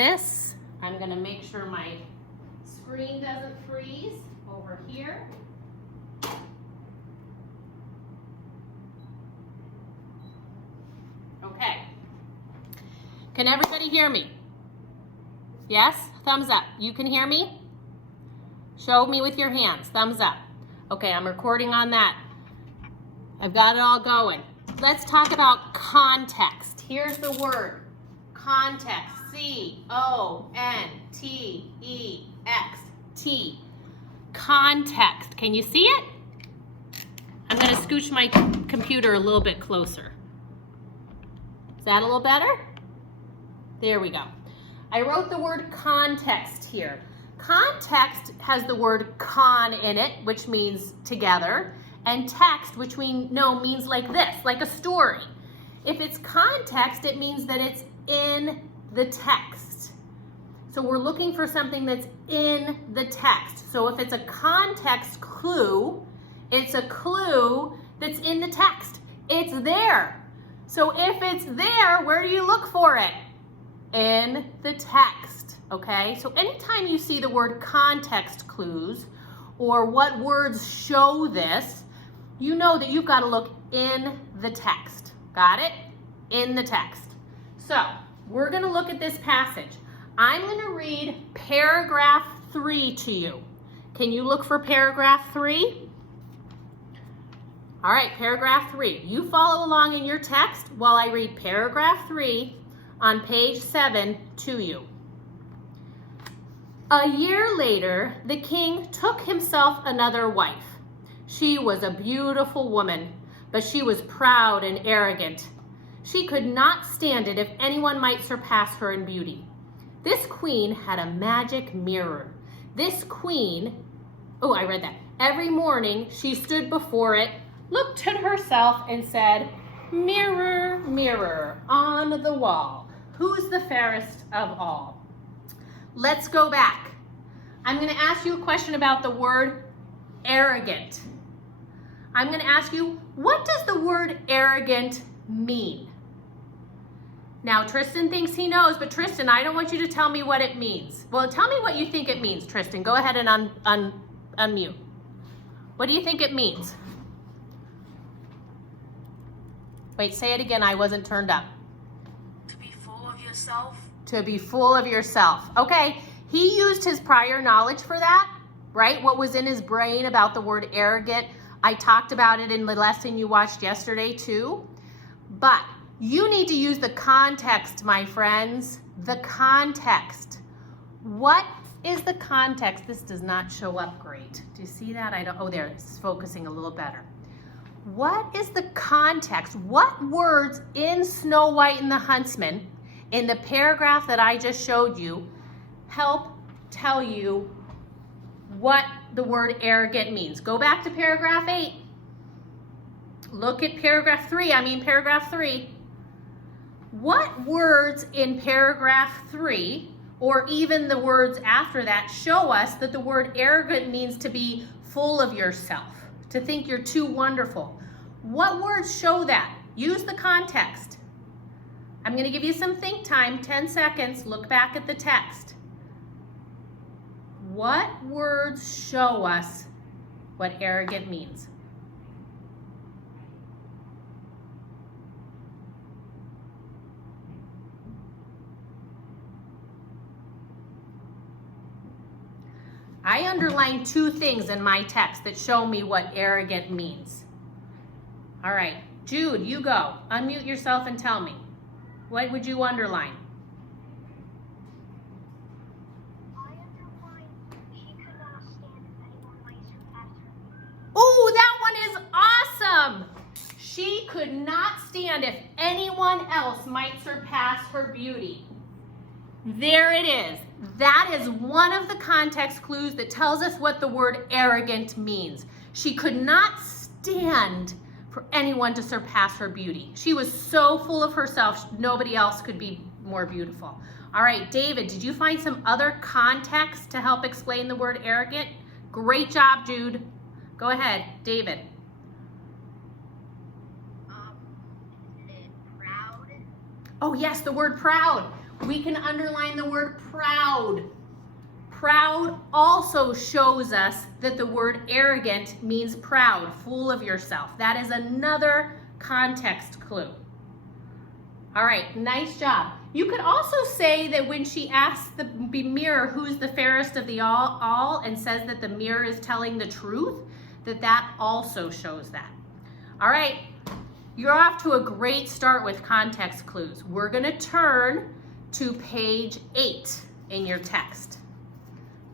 this. I'm going to make sure my screen doesn't freeze over here. Okay. Can everybody hear me? Yes? Thumbs up. You can hear me? Show me with your hands. Thumbs up. Okay, I'm recording on that. I've got it all going. Let's talk about context. Here's the word. Context. C-O-N-T-E-X-T. Context. Can you see it? I'm going to scooch my computer a little bit closer. Is that a little better? There we go. I wrote the word context here. Context has the word con in it, which means together, and text, which we know means like this, like a story. If it's context, it means that it's in the text. So we're looking for something that's in the text. So if it's a context clue, it's a clue that's in the text. It's there. So if it's there, where do you look for it? In the text, okay? So anytime you see the word context clues or what words show this, you know that you've got to look in the text. Got it? In the text. So we're going to look at this passage. I'm going to read paragraph 3 to you. Can you look for paragraph 3? All right, paragraph 3. You follow along in your text while I read paragraph 3 on page 7 to you. A year later, the king took himself another wife. She was a beautiful woman, but she was proud and arrogant. She could not stand it if anyone might surpass her in beauty. This queen had a magic mirror. This queen, oh, I read that. Every morning she stood before it, looked at herself and said, "Mirror, mirror on the wall, who's the fairest of all?" Let's go back. I'm going to ask you a question about the word arrogant. I'm going to ask you, what does the word arrogant mean? Now, Tristan thinks he knows, but Tristan, I don't want you to tell me what it means. Well, tell me what you think it means, Tristan. Go ahead and unmute. What do you think it means? Wait, say it again. I wasn't turned up. To be full of yourself. To be full of yourself. Okay, he used his prior knowledge for that, right? What was in his brain about the word arrogant. I talked about it in the lesson you watched yesterday too. But you need to use the context, my friends. The context. What is the context? This does not show up great. Do you see that? Oh, there, it's focusing a little better. What is the context? What words in Snow White and the Huntsman, in the paragraph that I just showed you, help tell you what the word arrogant means? Go back to paragraph 8. Look at paragraph 3. What words in paragraph 3, or even the words after that, show us that the word arrogant means to be full of yourself, to think you're too wonderful? What words show that? Use the context. I'm going to give you some think time, 10 seconds. Look back at the text. What words show us what arrogant means? I underlined 2 things in my text that show me what arrogant means. All right, Jude, you go. Unmute yourself and tell me. What would you underline? I underlined she could not stand if anyone might surpass her. Oh, that one is awesome. She could not stand if anyone else might surpass her beauty. There it is. That is one of the context clues that tells us what the word arrogant means. She could not stand for anyone to surpass her beauty. She was so full of herself, nobody else could be more beautiful. All right, David, did you find some other context to help explain the word arrogant? Great job, Jude. Go ahead, David. Is it proud? Oh yes, the word proud. We can underline the word proud. Proud also shows us that the word arrogant means proud, full of yourself. That is another context clue. All right, nice job. You could also say that when she asks the mirror who's the fairest of the all and says that the mirror is telling the truth, that also shows that. All right, you're off to a great start with context clues. We're gonna turn to page 8 in your text.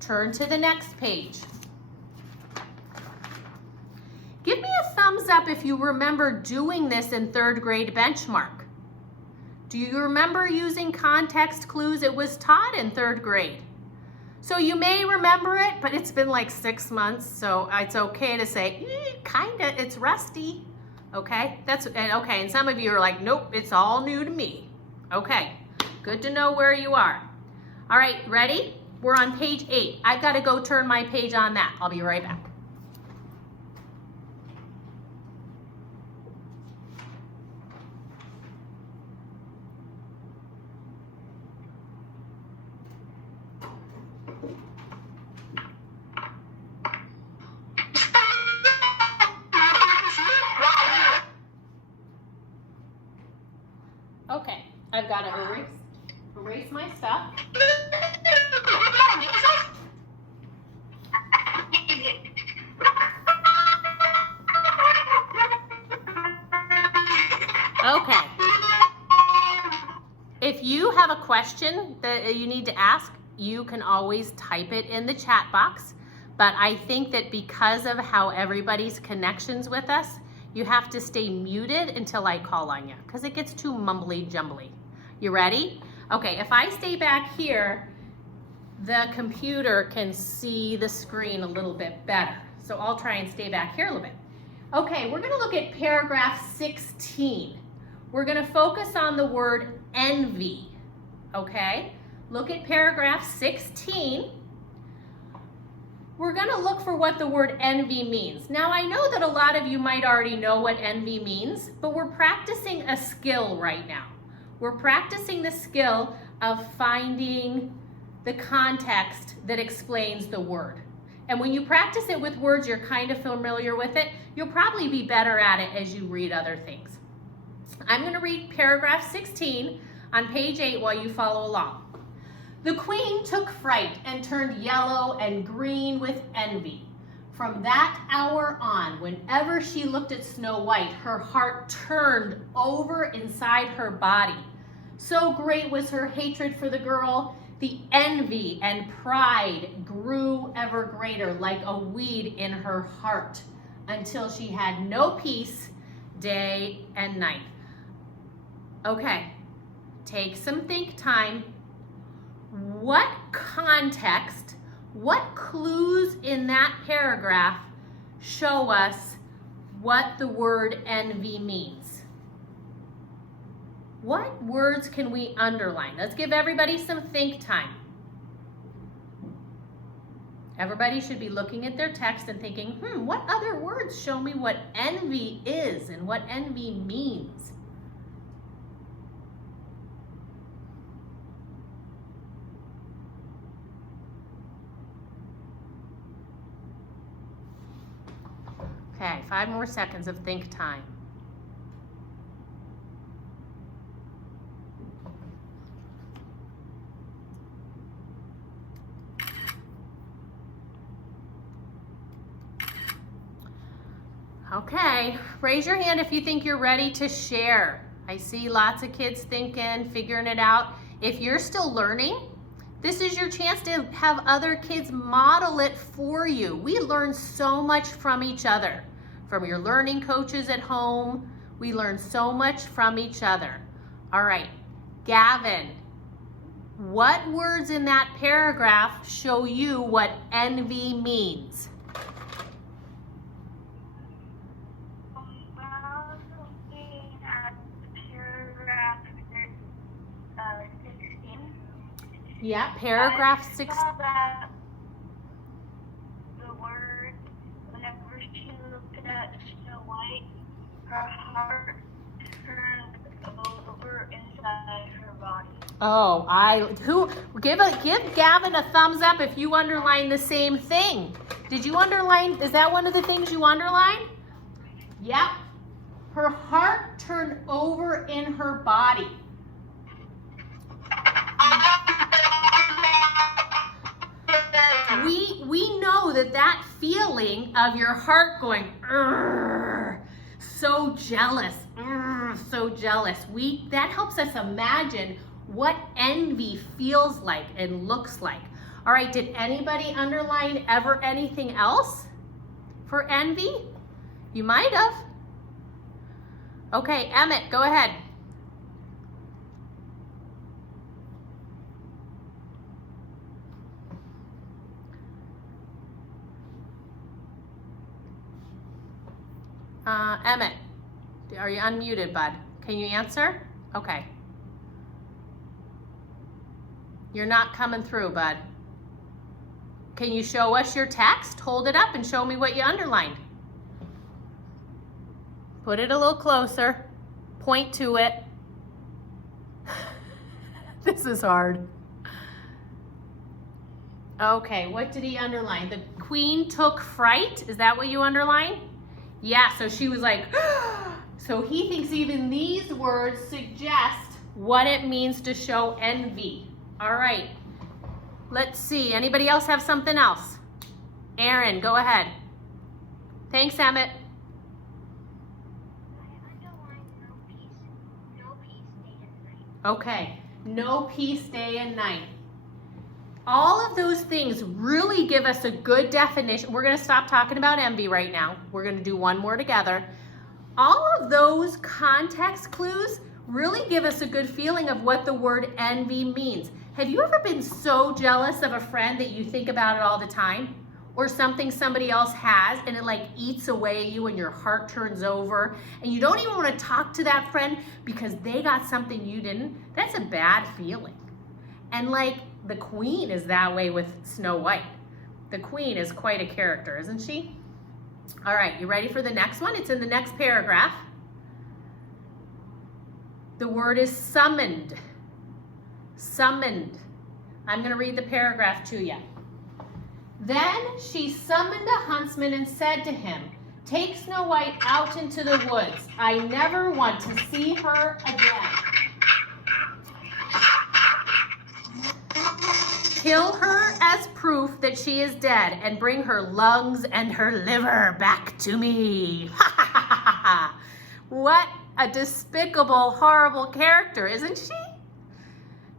Turn to the next page. Give me a thumbs up if you remember doing this in 3rd grade benchmark. Do you remember using context clues? It was taught in 3rd grade. So you may remember it, but it's been like 6 months, so it's okay to say, kinda, it's rusty. Okay, okay, and some of you are like, nope, it's all new to me. Okay, good to know where you are. All right, ready? We're on page 8. I've got to go turn my page on that. I'll be right back. Okay, I've got to erase my stuff. Okay. If you have a question that you need to ask, you can always type it in the chat box. But I think that because of how everybody's connections with us, you have to stay muted until I call on you because it gets too mumbly jumbly. You ready? Okay, if I stay back here, the computer can see the screen a little bit better. So I'll try and stay back here a little bit. Okay, we're gonna look at paragraph 16. We're gonna focus on the word envy, okay? Look at paragraph 16. We're gonna look for what the word envy means. Now I know that a lot of you might already know what envy means, but we're practicing a skill right now. We're practicing the skill of finding the context that explains the word. And when you practice it with words you're kind of familiar with it, you'll probably be better at it as you read other things. I'm gonna read paragraph 16 on page 8 while you follow along. The queen took fright and turned yellow and green with envy. From that hour on, whenever she looked at Snow White, her heart turned over inside her body. So great was her hatred for the girl, the envy and pride grew ever greater like a weed in her heart until she had no peace day and night. Okay, take some think time. What context, what clues in that paragraph show us what the word envy means? What words can we underline? Let's give everybody some think time. Everybody should be looking at their text and thinking, what other words show me what envy is and what envy means? Okay, 5 more seconds of think time. Okay, raise your hand if you think you're ready to share. I see lots of kids thinking, figuring it out. If you're still learning, this is your chance to have other kids model it for you. We learn so much from each other. From your learning coaches at home, we learn so much from each other. All right, Gavin, what words in that paragraph show you what envy means? Looking at paragraph 16. Yeah, paragraph 16. That the word, whenever she looked at Snow White, her heart turned over inside her body. Oh, give Gavin a thumbs up if you underline the same thing. Did you underline, is that one of the things you underline? Yep. Her heart turned over in her body. We know that feeling of your heart going, so jealous, so jealous. That helps us imagine what envy feels like and looks like. All right, did anybody underline ever anything else for envy? You might have. Okay, Emmett, go ahead. Emmett, are you unmuted, bud? Can you answer? Okay. You're not coming through, bud. Can you show us your text? Hold it up and show me what you underlined. Put it a little closer. Point to it. This is hard. Okay, what did he underline? The queen took fright. Is that what you underlined? Yeah, so she was like, so he thinks even these words suggest what it means to show envy. All right, let's see. Anybody else have something else? Aaron, go ahead. Thanks, Emmett. Okay, no peace day and night. All of those things really give us a good definition. We're going to stop talking about envy right now. We're going to do one more together. All of those context clues really give us a good feeling of what the word envy means. Have you ever been so jealous of a friend that you think about it all the time? Or something somebody else has and it like eats away at you and your heart turns over and you don't even want to talk to that friend because they got something you didn't? That's a bad feeling. And like the queen is that way with Snow White. The queen is quite a character, isn't she? All right, you ready for the next one? It's in the next paragraph. The word is summoned. Summoned. I'm going to read the paragraph to you. Then she summoned a huntsman and said to him, "Take Snow White out into the woods. I never want to see her again. Kill her as proof that she is dead and bring her lungs and her liver back to me." What a despicable, horrible character, isn't she?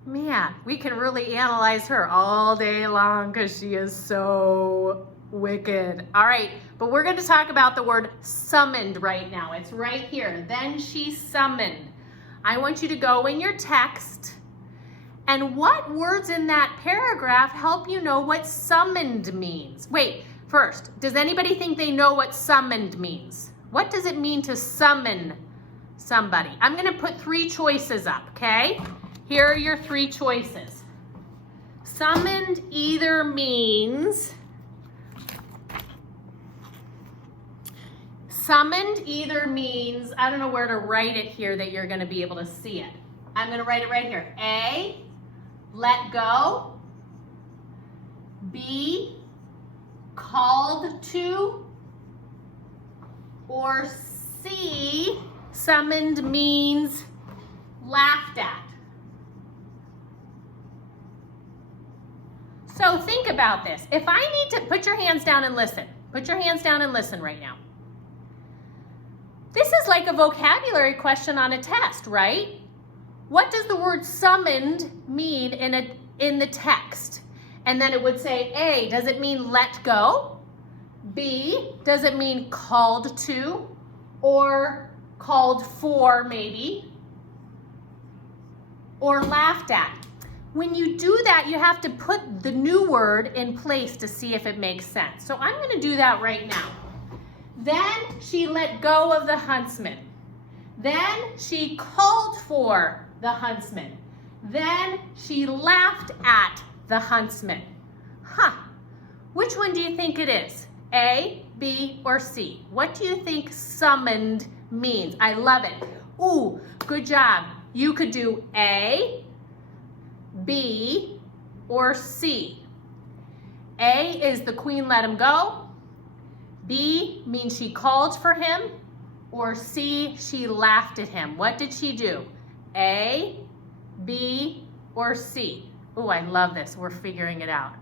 Man, we can really analyze her all day long because she is so wicked. All right, but we're going to talk about the word summoned right now. It's right here. Then she summoned. I want you to go in your text. And what words in that paragraph help you know what summoned means? Wait, first, does anybody think they know what summoned means? What does it mean to summon somebody? I'm going to put 3 choices up, okay? Here are your 3 choices. Summoned either means, I don't know where to write it here that you're going to be able to see it. I'm going to write it right here. A, let go. B, called to. Or C, summoned means laughed at. So think about this. If I need to, put your hands down and listen. Put your hands down and listen right now. This is like a vocabulary question on a test, right? What does the word summoned mean in the text? And then it would say, A, does it mean let go? B, does it mean called to? Or called for, maybe? Or laughed at? When you do that, you have to put the new word in place to see if it makes sense. So I'm going to do that right now. Then she let go of the huntsman. Then she called for the huntsman. Then she laughed at the huntsman. Which one do you think it is? A, B, or C? What do you think summoned means? I love it. Ooh, good job. You could do A, B, or C? A is the queen let him go. B means she called for him. Or C, she laughed at him. What did she do? A, B, or C? Ooh, I love this. We're figuring it out.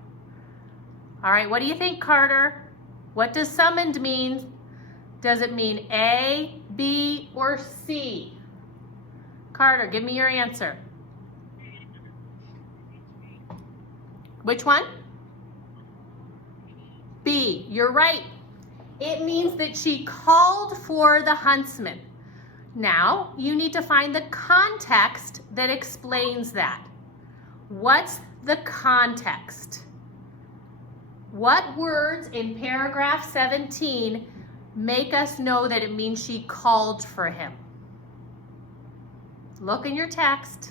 All right, what do you think, Carter? What does summoned mean? Does it mean A, B, or C? Carter, give me your answer. Which one? B, you're right. It means that she called for the huntsman. Now, you need to find the context that explains that. What's the context? What words in paragraph 17 make us know that it means she called for him? Look in your text.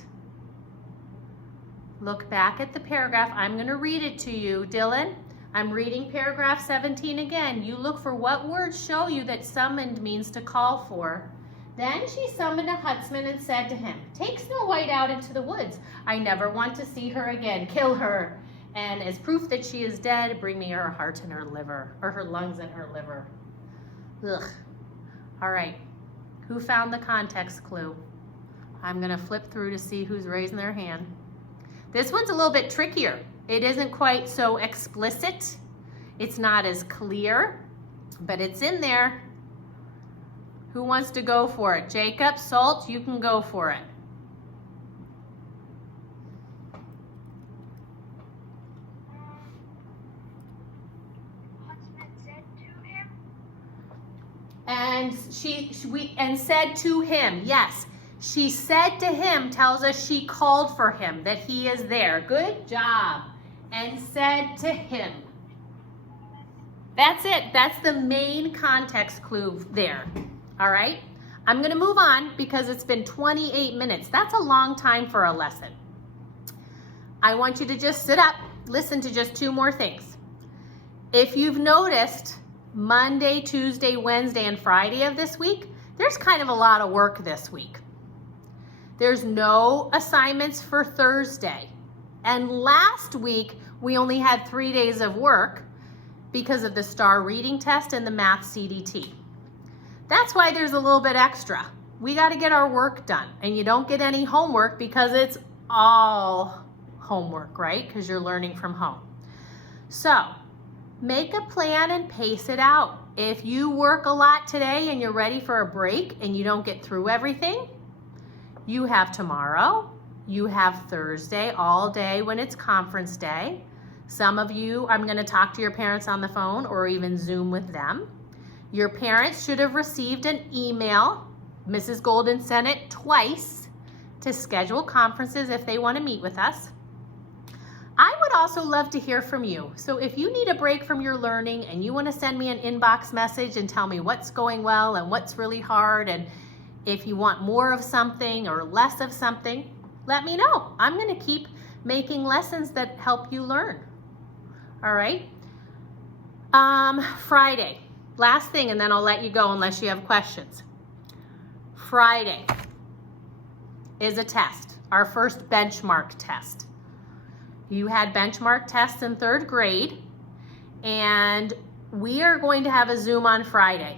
Look back at the paragraph. I'm going to read it to you. Dylan, I'm reading paragraph 17 again. You look for what words show you that summoned means to call for. Then she summoned a huntsman and said to him, "Take Snow White out into the woods. I never want to see her again. Kill her. And as proof that she is dead, bring me her heart and her liver, or her lungs and her liver." Ugh. All right. Who found the context clue? I'm going to flip through to see who's raising their hand. This one's a little bit trickier. It isn't quite so explicit. It's not as clear, but it's in there. Who wants to go for it? Jacob, Salt, you can go for it. Huntsman said to him. And said to him, yes. She said to him tells us she called for him, that he is there. Good job. And said to him. That's it. That's the main context clue there. All right? I'm going to move on because it's been 28 minutes. That's a long time for a lesson. I want you to just sit up, listen to just two more things. If you've noticed, Monday, Tuesday, Wednesday, and Friday of this week, there's kind of a lot of work this week. There's no assignments for Thursday. And last week, we only had 3 days of work because of the STAR reading test and the math CDT. That's why there's a little bit extra. We got to get our work done. And you don't get any homework because it's all homework, right? Because you're learning from home. So, make a plan and pace it out. If you work a lot today and you're ready for a break and you don't get through everything, you have tomorrow, you have Thursday all day when it's conference day. Some of you, I'm going to talk to your parents on the phone or even Zoom with them. Your parents should have received an email. Mrs. Golden sent it twice to schedule conferences if they want to meet with us. I would also love to hear from you. So if you need a break from your learning and you want to send me an inbox message and tell me what's going well and what's really hard, and if you want more of something or less of something, let me know. I'm going to keep making lessons that help you learn. All right? Friday. Last thing, and then I'll let you go unless you have questions. Friday is a test, our first benchmark test. You had benchmark tests in 3rd grade, and we are going to have a Zoom on Friday.